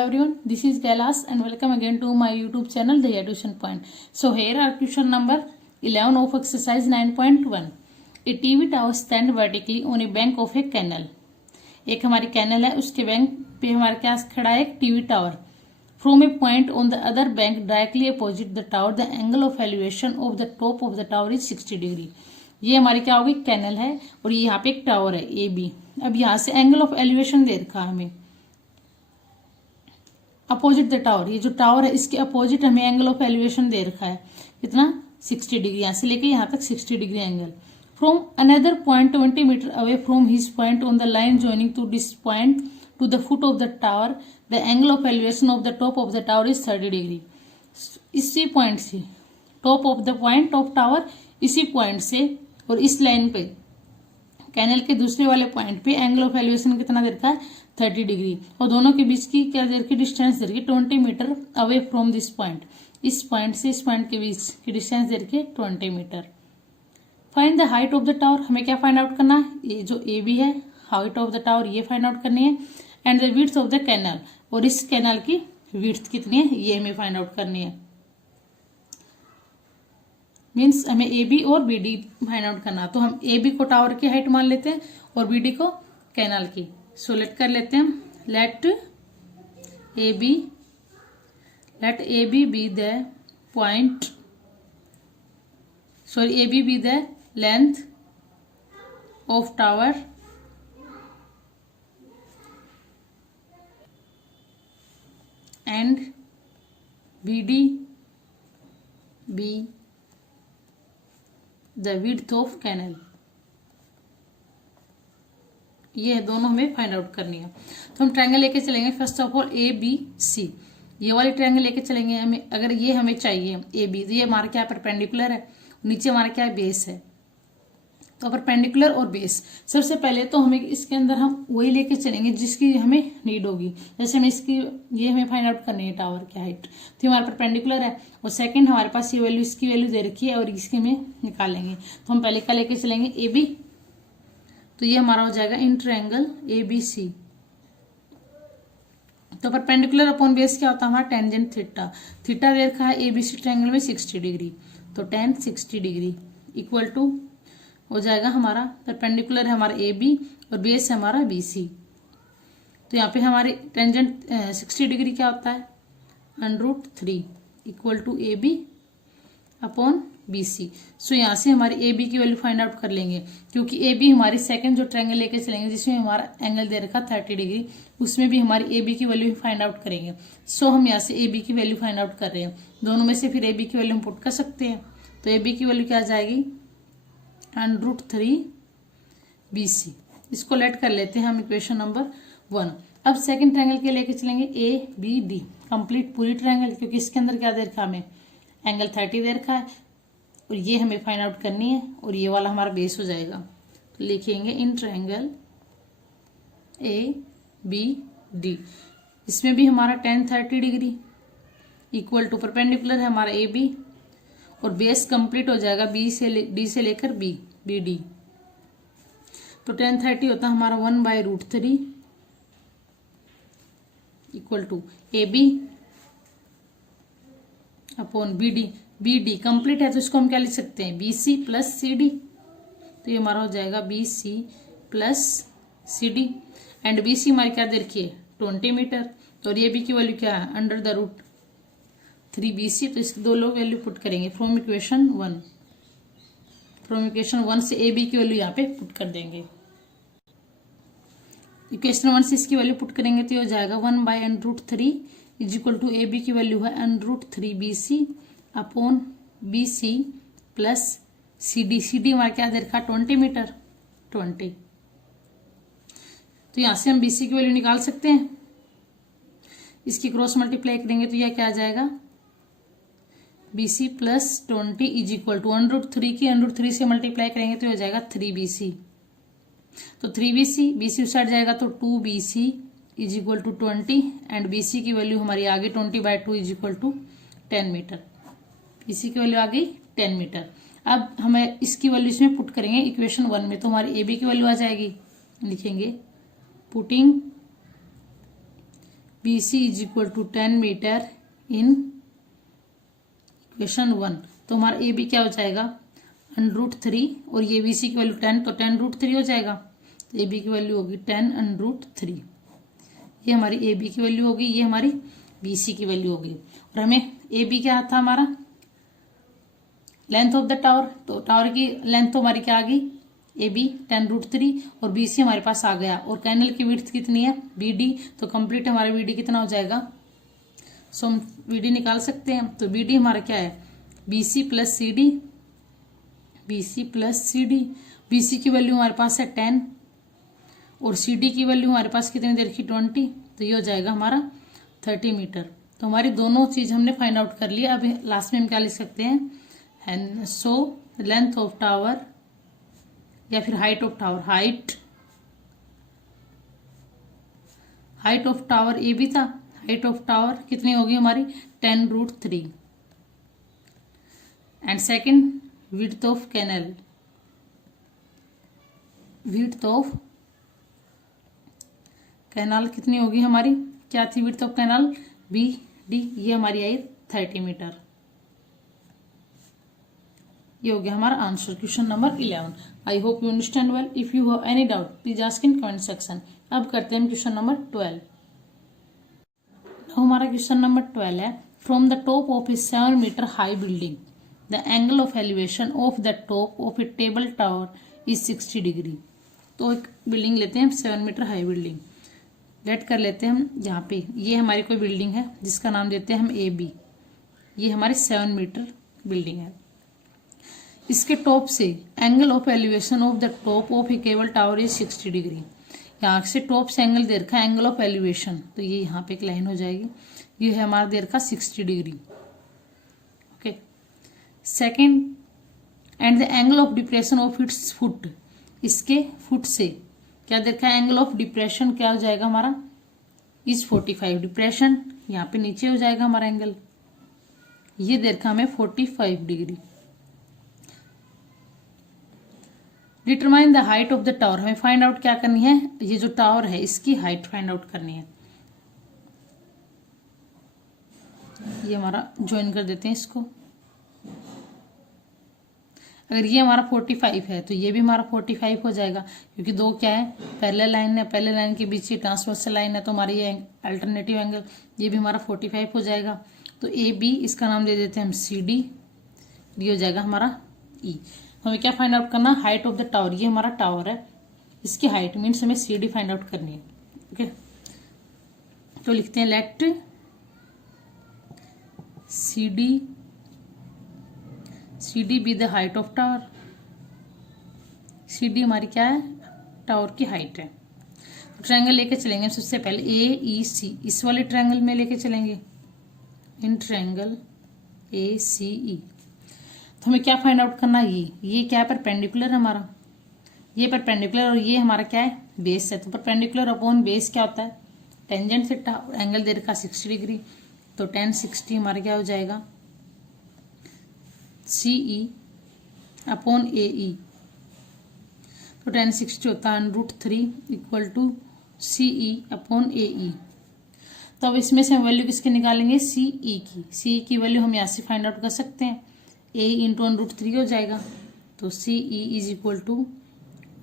everyone, this is Kailash and welcome again to my YouTube channel The Tuition Point. So here are question number 11 of exercise 9.1. A TV tower stand vertically on a bank of a canal. एक हमारी canal है, उसके bank पे हमारे पास खड़ा है एक TV tower. From a point on the other bank directly opposite the tower, the angle of elevation of the top of the tower is 60 degree. ये हमारी क्या होगी, कैनल है और ये यहाँ पे एक टावर है ए बी. अब यहाँ से एंगल ऑफ एलिवेशन दे रखा है हमें अपोजिट द टावर. ये जो टावर है इसके अपोजिट हमें एंगल ऑफ एलिवेशन दे रखा है कितना, 60 डिग्री. यहाँ से लेके यहाँ तक 60 degree angle. From another point 20 metre away from his point on the line joining to this point to the foot of the tower the angle of elevation of the top of the tower is 30 degree. इसी point से top of the point of tower, इसी point से और इस line पे canal के दूसरे वाले पॉइंट पे एंगल ऑफ एलिवेशन कितना दे रखा है, 30 डिग्री. और दोनों के बीच की क्या दे रखी, डिस्टेंस दे रखी 20 metre away from this point. इस पॉइंट से इस पॉइंट के बीच की डिस्टेंस दे रखी 20 metre. Find the height of the tower. हमें क्या फाइंड आउट करना है, ये जो ए बी है, हाइट ऑफ द टावर ये फाइंड आउट करनी है. And the width of the canal, और इस कैनल की विड्थ कितनी है ये हमें फाइंड आउट करनी है. मीन्स हमें ए बी और बी डी फाइंड आउट करना. तो हम ए बी को टावर की हाइट मान लेते हैं और बी डी को कैनल की. सो लेट कर लेते हैं, let A B B the point, sorry A B B the length of tower and B D B the width of canal. ये दोनों हमें फाइंड आउट करनी है. तो हम ट्रायंगल लेके चलेंगे. First of all A B C, ये वाली ट्रायंगल लेके चलेंगे. हमें अगर ये हमें चाहिए ए बी, तो ये हमारा क्या परपेंडिकुलर है, नीचे हमारा क्या है, बेस है. तो परपेंडिकुलर और बेस, सबसे पहले तो हमें इसके अंदर हम वही लेके चलेंगे जिसकी हमें नीड होगी. जैसे हमें इसकी, ये हमें फाइंड आउट करनी है टावर की हाइट, तो हमारा परपेंडिकुलर है. और सेकंड हमारे पास ये वैल्यू, इसकी वैल्यू दे रखी है और इसकी हमें निकालेंगे. तो हम पहले क्या लेके चलेंगे, ए बी. तो ये हमारा हो जाएगा इन ट्रायंगल ए बी सी. तो परपेंडिकुलर अपॉन बेस क्या होता है हमारा, टेंजेंट थीटा. थीटा दे रखा है ए बी सी ट्रायंगल में 60 डिग्री. तो tan 60 डिग्री इक्वल टू हो जाएगा हमारा, परपेंडिकुलर है हमारा ए बी और बेस है हमारा बी सी. तो यहाँ पे हमारी टेंजेंट 60 डिग्री क्या होता है, √3 equal to A B upon B C. So यहाँ से हमारी ए बी की वैल्यू फाइंड आउट कर लेंगे, क्योंकि ए बी हमारी सेकंड जो ट्रायंगल लेके चलेंगे जिसमें हमारा एंगल दे रखा 30 डिग्री, उसमें भी हमारी ए बी की वैल्यू फाइंड आउट करेंगे. सो हम यहाँ से ए बी की वैल्यू फाइंड आउट कर रहे हैं. दोनों में से फिर ए बी की वैल्यू हम पुट कर सकते हैं. तो ए बी की वैल्यू क्या आ जाएगी, √3 बी सी. इसको लेट कर लेते हैं हम इक्वेशन नंबर 1. अब सेकंड ट्रायंगल के लेके चलेंगे ए बी डी, कंप्लीट पूरी ट्रायंगल, क्योंकि इसके अंदर क्या दे रखा हमें, एंगल 30 दे रखा है और ये हमें फाइंड आउट करनी है और ये वाला हमारा बेस हो जाएगा. तो लिखेंगे in triangle A B D, इसमें भी हमारा tan 30 degree equal to perpendicular है हमारा ए बी और बेस कंप्लीट हो जाएगा बी से डी से लेकर बी डी. तो tan 30 होता है हमारा 1/√3 equal to A B upon B D complete है तो इसको हम क्या लिख सकते हैं, B C plus C D. तो ये हमारा हो जाएगा B C plus C D. And B C हमारी क्या दे रखी है, 20 मीटर. तो ये बी की वैल्यू क्या है, √3 बी सी. तो इसके दो लोग वैल्यू पुट करेंगे फ्रॉम इक्वेशन 1. फ्रॉम इक्वेशन 1 से ए बी की वैल्यू यहाँ पे पुट कर देंगे. इक्वेशन 1 से इसकी वैल्यू पुट करेंगे तो ये हो जाएगा 1/√3 is equal to A B की वैल्यू है √3 B C upon B C plus C D. C D हमारा क्या दे रखा, 20 मीटर 20. तो यहां से हम बी सी की वैल्यू निकाल सकते हैं. इसकी क्रॉस मल्टीप्लाई करेंगे तो यह क्या आ जाएगा, B C plus 20 is equal to √3 की √3 से मल्टीप्लाई करेंगे तो हो जाएगा 3 बी सी. तो 3 बी सी उस साइड जाएगा तो 2 B C is equal to 20 and B C की वैल्यू हमारी आ गई 20/2 is equal to 10 metre. B C की वैल्यू आ गई 10 मीटर. अब हमें इसकी वैल्यू इसमें पुट करेंगे इक्वेशन 1 में, तो हमारी ए बी की वैल्यू आ जाएगी, लिखेंगे putting BC is equal to 10 metre in equation 1। तो हमारा ए बी क्या हो जाएगा, √3, और ये BC की वैल्यू 10, तो 10√3 हो जाएगा। तो ए बी की वैल्यू होगी 10√3। ये हमारी ए बी की वैल्यू होगी, ये हमारी BC की वैल्यू होगी। और हमें ए बी क्या था हमारा, लेंथ ऑफ द टावर, तो टावर की लेंथ तो हमारी क्या आ गई, ए बी 10√3, और BC हमारे पास आ गया। और कैनल की विड्थ कितनी है, BD, तो कंप्लीट हमारा BD कितना हो जाएगा, सो हम BD निकाल सकते हैं। तो BD हमारा क्या है, BC plus CD, BC plus CD। BC की वैल्यू हमारे पास है 10, और CD की वैल्यू हमारे पास कितनी देर की 20, तो ये हो जाएगा हमारा 30 मीटर। तो हमारी दोनों चीज हमने फाइंड आउट कर लिया। अब लास्ट में हम क्या लिख सकते हैं, सो लेंथ ऑफ टावर या फिर height of tower, height of tower A B था, हाइट ऑफ टावर कितनी होगी हमारी 10√3। And second width of canal, width of canal कितनी होगी हमारी, क्या थी विड्थ ऑफ कैनाल, BD, ये हमारी आई 30 मीटर। ये हो गया हमारा answer, question number 11। I hope you understand well. If you have any doubt please ask in comment section. अब करते हैं क्वेश्चन नंबर 12। हमारा क्वेश्चन नंबर 12 है, from the top of a 7 metre high building the angle of elevation of the top of a table tower is 60 degree. तो एक building लेते हैं, 7 metre high building late कर लेते हैं हम। यहाँ पे ये हमारी कोई बिल्डिंग है जिसका नाम देते हैं हम AB। ये हमारी 7 मीटर बिल्डिंग है। इसके टॉप से angle of elevation of the top of A cable tower is 60 degree. यहाँ से टॉप से एंगल दे रखा है, एंगल ऑफ एलिवेशन, तो ये यहाँ पे एक लाइन हो जाएगी। ये है हमारा दे रखा 60 degree. Okay, second, and the angle of depression of its foot, इसके फुट से क्या दे रखा है, एंगल ऑफ डिप्रेशन क्या हो जाएगा हमारा, इज 45 डिप्रेशन, यहाँ पे नीचे हो जाएगा हमारा एंगल। ये दे रखा हमें 45 degree. Determine the height of the tower, हमें फाइंड आउट क्या करनी है, ये जो टावर है इसकी हाइट फाइंड आउट करनी है। ये हमारा ज्वाइन कर देते हैं इसको। अगर ये हमारा 45 है तो ये भी हमारा 45 हो जाएगा, क्योंकि दो क्या है, पैरेलल लाइन है, पैरेलल लाइन के बीच ये ट्रांसवर्सल लाइन है, तो हमारी ये अल्टरनेटिव एंगल ये भी हमारा 45 हो जाएगा। तो AB इसका नाम दे देते हैं हम CD, ये हो जाएगा हमारा E। हमें क्या फाइंड आउट करना, हाइट ऑफ द टावर, ये हमारा टावर है, इसकी हाइट मीन्स हमें CD फाइंड आउट करनी है। ओके, तो लिखते हैं let CD be the height of tower. CD हमारी क्या है, टावर की हाइट है। तो ट्रायंगल लेके चलेंगे सबसे पहले AEC, इस वाले ट्रायंगल में लेके चलेंगे, इन ट्रायंगल ACE। तो हमें क्या फाइंड आउट करना, ये क्या है, परपेंडिकुलर हमारा, ये परपेंडिकुलर, और ये हमारा क्या है, बेस है। तो परपेंडिकुलर अपॉन बेस क्या होता है, टेंजेंट थीटा, एंगल दे रखा 60 डिग्री, तो 1060 हमारा क्या हो जाएगा, CE अपॉन AE। तो 1060 होता है √3 equal to CE upon AE। तो अब इसमें से हम वैल्यू किसकी निकालेंगे, CE की। CE की वैल्यू हम यहाँ से फाइंड आउट कर सकते हैं, A इंटू √3 हो जाएगा। तो CE is equal to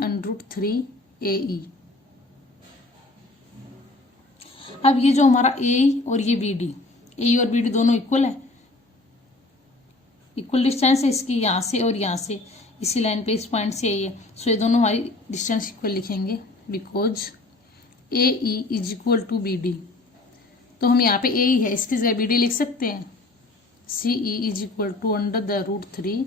√3 AE। अब ये जो हमारा AE और ये BD, AE और BD दोनों इक्वल है, इक्वल डिस्टेंस है इसकी, यहाँ से और यहाँ से, इसी लाइन पे इस पॉइंट से है। सो ये दोनों हमारी डिस्टेंस इक्वल लिखेंगे, because AE is equal to BD। तो हम यहाँ पे AE है, इसकी जगह BD लिख सकते हैं, CE is equal to under the √3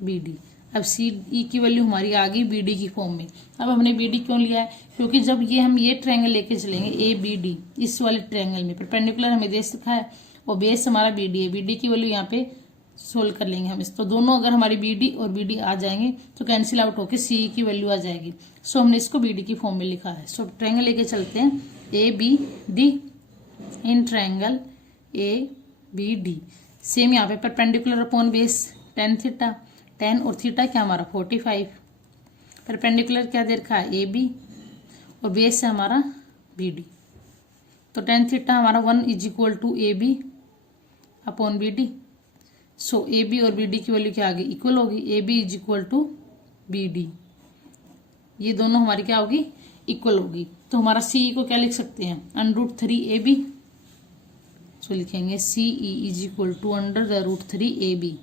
BD। अब CE की वैल्यू हमारी आ गई BD की फॉर्म में। अब हमने BD क्यों लिया है, क्योंकि जब ये हम ये ट्रायंगल लेके चलेंगे ABD, इस वाले ट्रायंगल में परपेंडिकुलर हमें दे रखा है और बेस हमारा BD है, BD की वैल्यू यहाँ पे सोल्व कर लेंगे हम इस। तो दोनों अगर हमारी BD और BD आ जाएंगे तो कैंसिल आउट होकर CE की वैल्यू आ जाएगी। सो हमने इसको BD की फॉर्म में लिखा है। सो ट्रायंगल लेके चलते हैं ABD, in triangle ABD। Same यहाँ पे perpendicular upon base tan theta, tan और थीटा क्या हमारा 45, परपेंडिकुलर क्या दे रखा है AB और बेस है हमारा BD। तो टेन थीटा हमारा 1 is equal to A B upon B D. So A B और बी डी की वैल्यू क्या आ गई, इक्वल होगी। A B is equal to B D, ये दोनों हमारी क्या होगी, इक्वल होगी। तो हमारा सी को क्या लिख सकते हैं, √3 ए बी। सो लिखेंगे C E is equal to √3 A B.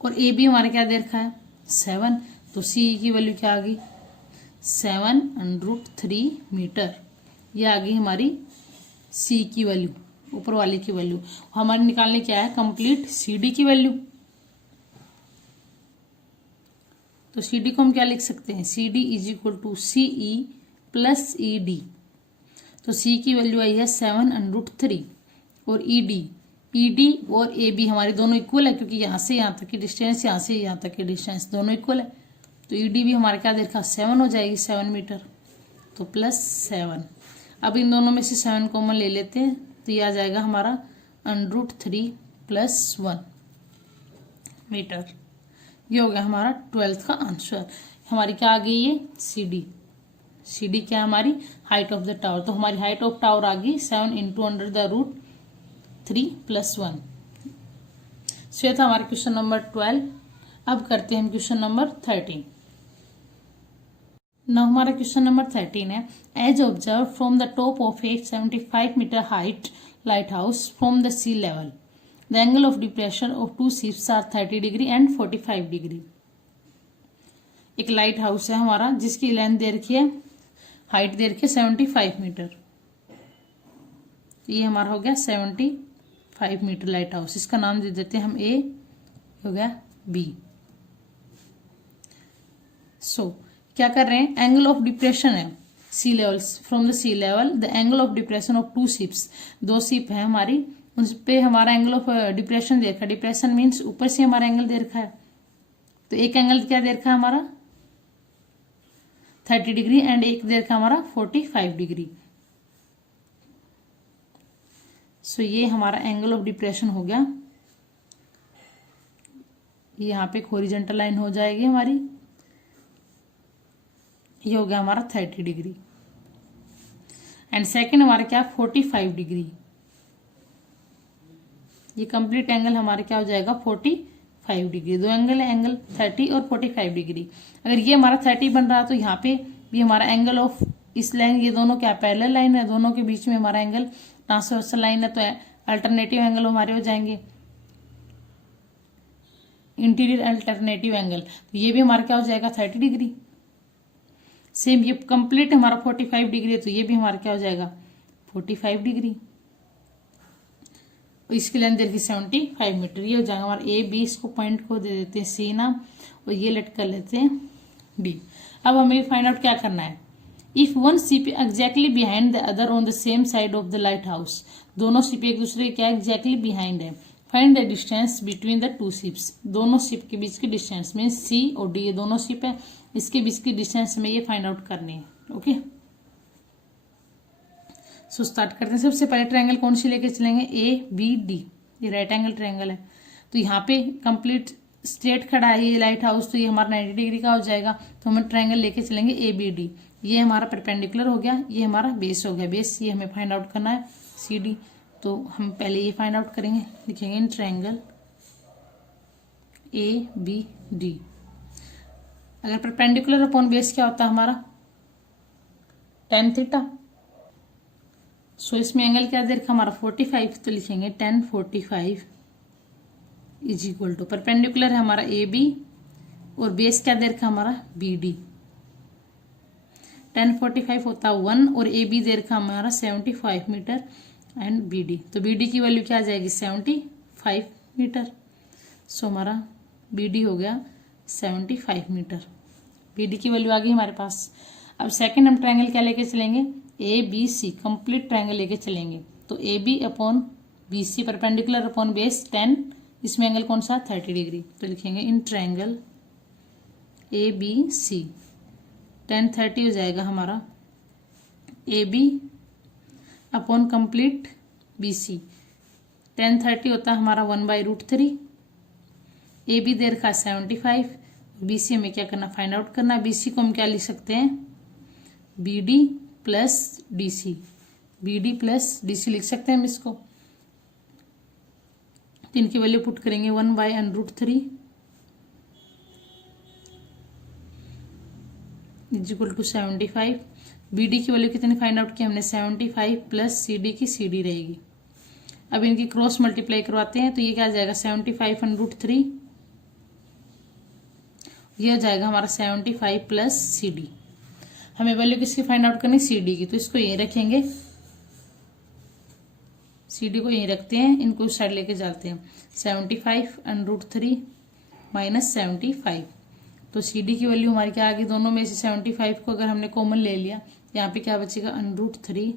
और ए बी हमारे क्या दे रखा है 7, तो सी की वैल्यू क्या आ गई 7√3 मीटर। ये आ गई हमारी सी की वैल्यू, ऊपर वाले की वैल्यू। हमारे निकालने क्या है, कंप्लीट सी डी की वैल्यू। तो सी डी को हम क्या लिख सकते हैं, C D is equal to C E plus E D. तो सी की वैल्यू आई है 7√3 और ई डी और ए बी हमारे दोनों इक्वल है, क्योंकि यहाँ से यहाँ तक की डिस्टेंस, यहाँ से यहाँ तक की डिस्टेंस दोनों इक्वल है। तो ई डी भी हमारे क्या देखा 7 हो जाएगी, 7 मीटर। तो +7। अब इन दोनों में से 7 कॉमन ले लेते हैं, तो ये आ जाएगा हमारा √3 + 1 मीटर। ये हो गया हमारा 12th का आंसर। हमारी क्या आ गई ये सी डी। सी डी क्या है हमारी, हाइट ऑफ द टावर। तो हमारी हाइट ऑफ टावर आ गई 7 × √3 + 1। सो ये था हमारा क्वेश्चन नंबर 12। अब करते हैं हम क्वेश्चन नंबर 13। नाउ हमारा क्वेश्चन नंबर 13 है, as observe from the top of a 75 metre height lighthouse from the sea level the angle of depression of two ships are 30 degree and 45 degree. एक lighthouse है हमारा जिसकी length दे रखी है, height दे रखी है 75 metre. ये हमारा हो गया 75 मीटर लाइट हाउस। इसका नाम दे देते हैं हम ए, हो गया बी। सो क्या कर रहे हैं, एंगल ऑफ डिप्रेशन है sea level, from the sea level the angle of depression of two ships. दो शिप है हमारी, उस पे हमारा एंगल ऑफ डिप्रेशन दे रखा है। डिप्रेशन मीन्स ऊपर से हमारा एंगल दे रखा है। तो एक एंगल क्या दे रखा है हमारा 30 डिग्री एंड एक दे रखा है हमारा 45 डिग्री। सो ये हमारा एंगल ऑफ डिप्रेशन हो गया। यहाँ पे एक हॉरिजॉन्टल लाइन हो जाएगी हमारी, ये हो गया हमारा 30 डिग्री। एंड सेकंड हमारा क्या 45 डिग्री। ये कंप्लीट एंगल हमारे क्या हो जाएगा 45 डिग्री। दो एंगल है, एंगल 30 और 45 डिग्री। अगर ये हमारा 30 बन रहा है तो यहाँ पे भी हमारा एंगल ऑफ इस लाइन, ये दोनों क्या पैरेलल लाइन है, दोनों के बीच में हमारा एंगल ट्रांसवर्सल लाइन है, तो अल्टरनेटिव एंगल हमारे हो जाएंगे इंटीरियर अल्टरनेटिव एंगल। तो ये भी हमारा क्या हो जाएगा 30 डिग्री। सेम ये कंप्लीट हमारा 45 डिग्री है, तो ये भी हमारा क्या हो जाएगा 45 डिग्री। इसकी लेंथ देखिए 75 मीटर। ये हो जाएगा हमारा ए बी। इसको पॉइंट को दे देते हैं सी नाम और ये लेट कर लेते हैं डी। अब हमें फाइंड आउट क्या करना है, if one ship exactly behind the other on the same side of the light house. दोनों शिप एक दूसरे के क्या एग्जैक्टली बिहाइंड है। Find the distance between the two ships. दोनों शिप के बीच की डिस्टेंस मीन सी और डी, ये दोनों शिप है, इसके बीच की डिस्टेंस में ये फाइंड आउट करनी है। ओके, सो स्टार्ट करते हैं। सबसे पहले ट्रायंगल कौन सी लेके चलेंगे, ए बी डी। ये राइट एंगल ट्रायंगल है, तो यहाँ पे कंप्लीट स्ट्रेट खड़ा है ये लाइट हाउस, तो ये हमारा 90 डिग्री का हो जाएगा। तो हम ट्रायंगल लेके चलेंगे ए बी डी। ये हमारा परपेंडिकुलर हो गया, ये हमारा बेस हो गया। बेस ये हमें फाइंड आउट करना है सी डी। तो हम पहले ये फाइंड आउट करेंगे, लिखेंगे in triangle A B D. अगर परपेंडिकुलर अपॉन बेस क्या होता है हमारा tan थीटा। सो इसमें एंगल क्या दे रखा हमारा 45, तो लिखेंगे tan 45 is equal to perpendicular है हमारा ए बी और बेस क्या दे रखा हमारा बी डी। tan 45 होता है 1 और ए बी दे रखा हमारा 75 मीटर एंड बी डी। तो बी डी की वैल्यू क्या आ जाएगी 75 मीटर। सो हमारा बी डी हो गया 75 मीटर। बी डी की वैल्यू आ गई हमारे पास। अब सेकंड हम ट्रायंगल क्या लेके चलेंगे, A B C complete triangle लेके चलेंगे। तो A B upon B C perpendicular upon base 10, इसमें एंगल कौन सा 30 डिग्री। तो लिखेंगे in triangle A B C tan 30 हो जाएगा हमारा A B upon complete B C. tan 30 होता है हमारा 1/√3। ए बी दे रखा 75, बी सी हमें क्या करना फाइंड आउट करना। बी सी को हम क्या लिख सकते हैं B D plus DC, BD plus DC लिख सकते हैं हम इसको। तो इनकी वैल्यू पुट करेंगे 1/√3 इज इक्वल टू 75। BD की वैल्यू कितनी फाइंड आउट की हमने 75 प्लस CD की CD रहेगी। अब इनकी क्रॉस मल्टीप्लाई करवाते हैं तो ये क्या आ जाएगा 75/√3, ये हो जाएगा हमारा 75 प्लस CD। हमें वैल्यू किसकी फाइंड आउट करनी CD की, तो इसको यहीं रखेंगे, CD को यहीं रखते हैं, इनको उस साइड लेके जाते हैं 75/√3 माइनस 75। तो CD की वैल्यू हमारी क्या आ गई, दोनों में से 75 को अगर हमने कॉमन ले लिया यहाँ पे क्या बचेगा √3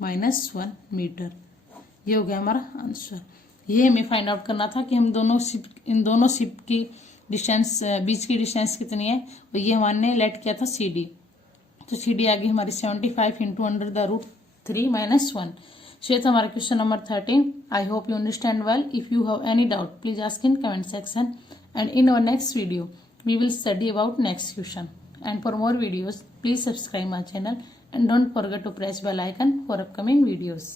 माइनस 1 मीटर। ये हो गया हमारा आंसर। ये हमें फाइंड आउट करना था कि हम इन दोनों शिप की डिस्टेंस, बीच की डिस्टेंस कितनी है, और ये हमने लेट किया था CD। तो CD आ गई हमारी 75 इंटू √3 माइनस 1। So ये था हमारा question number 13। I hope you understand well. If you have any doubt please ask in comment section, and in our next video we will study about next question. And for more videos please subscribe my channel and don't forget to press bell icon for upcoming videos.